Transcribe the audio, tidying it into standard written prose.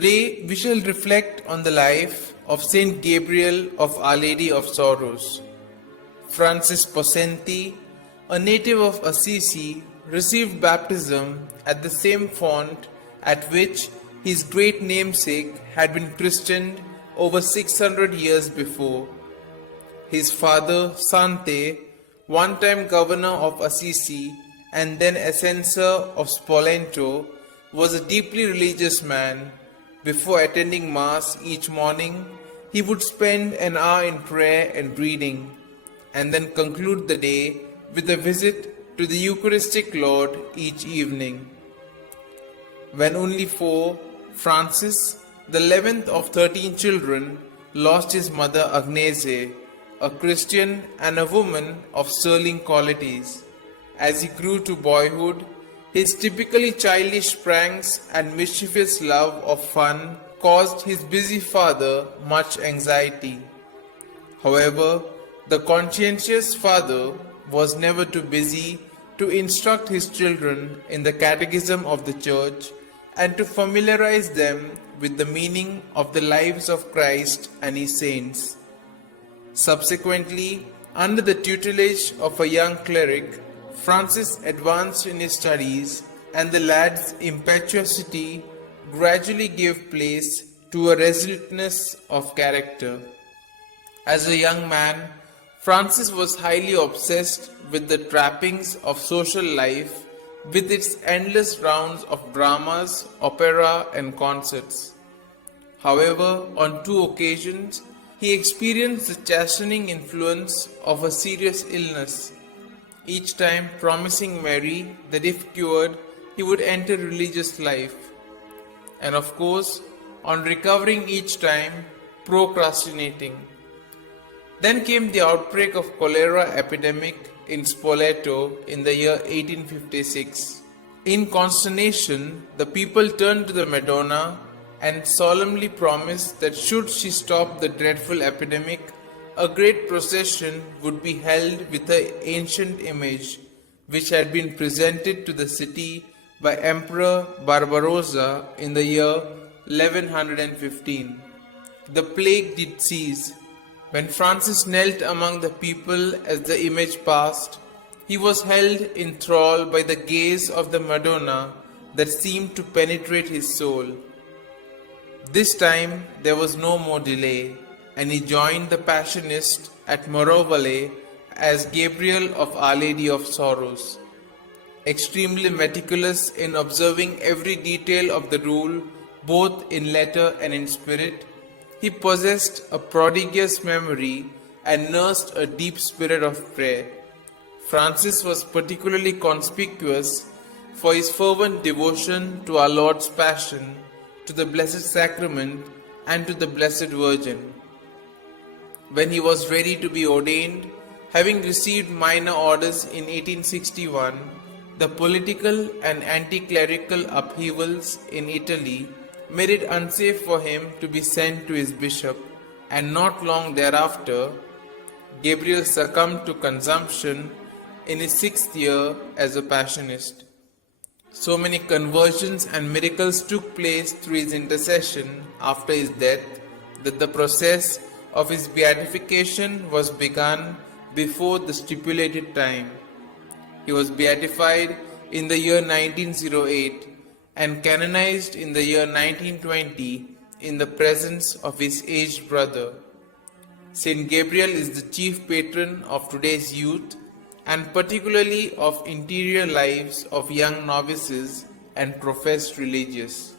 Today we shall reflect on the life of Saint Gabriel of Our Lady of Sorrows. Francis Possenti, a native of Assisi, received baptism at the same font at which his great namesake had been christened over 600 years before. His father, Sante, one time governor of Assisi and then a censor of Spoleto, was a deeply religious man. Before attending Mass each morning, he would spend an hour in prayer and reading, and then conclude the day with a visit to the Eucharistic Lord each evening. When only 4, Francis, the 11th of 13 children, lost his mother Agnese, a Christian and a woman of sterling qualities. As he grew to boyhood, his typically childish pranks and mischievous love of fun caused his busy father much anxiety. However, the conscientious father was never too busy to instruct his children in the catechism of the Church and to familiarize them with the meaning of the lives of Christ and his saints. Subsequently, under the tutelage of a young cleric, Francis advanced in his studies, and the lad's impetuosity gradually gave place to a resoluteness of character. As a young man, Francis was highly obsessed with the trappings of social life, with its endless rounds of dramas, opera, and concerts. However, on 2 occasions, he experienced the chastening influence of a serious illness, each time promising Mary that if cured, he would enter religious life, and of course, on recovering each time, procrastinating. Then came the outbreak of cholera epidemic in Spoleto in the year 1856. In consternation, the people turned to the Madonna and solemnly promised that should she stop the dreadful epidemic, a great procession would be held with the ancient image which had been presented to the city by Emperor Barbarossa in the year 1115. The plague did cease. When Francis knelt among the people as the image passed, he was held in thrall by the gaze of the Madonna that seemed to penetrate his soul. This time there was no more delay, and he joined the Passionist at Morovale as Gabriel of Our Lady of Sorrows. Extremely meticulous in observing every detail of the rule, both in letter and in spirit, he possessed a prodigious memory and nursed a deep spirit of prayer. Francis was particularly conspicuous for his fervent devotion to our Lord's Passion, to the Blessed Sacrament, and to the Blessed Virgin. When he was ready to be ordained, having received minor orders in 1861, the political and anti-clerical upheavals in Italy made it unsafe for him to be sent to his bishop, and not long thereafter, Gabriel succumbed to consumption in his 6th year as a Passionist. So many conversions and miracles took place through his intercession after his death that the process of his beatification was begun before the stipulated time. He was beatified in the year 1908 and canonized in the year 1920 in the presence of his aged brother. Saint Gabriel is the chief patron of today's youth, and particularly of interior lives of young novices and professed religious.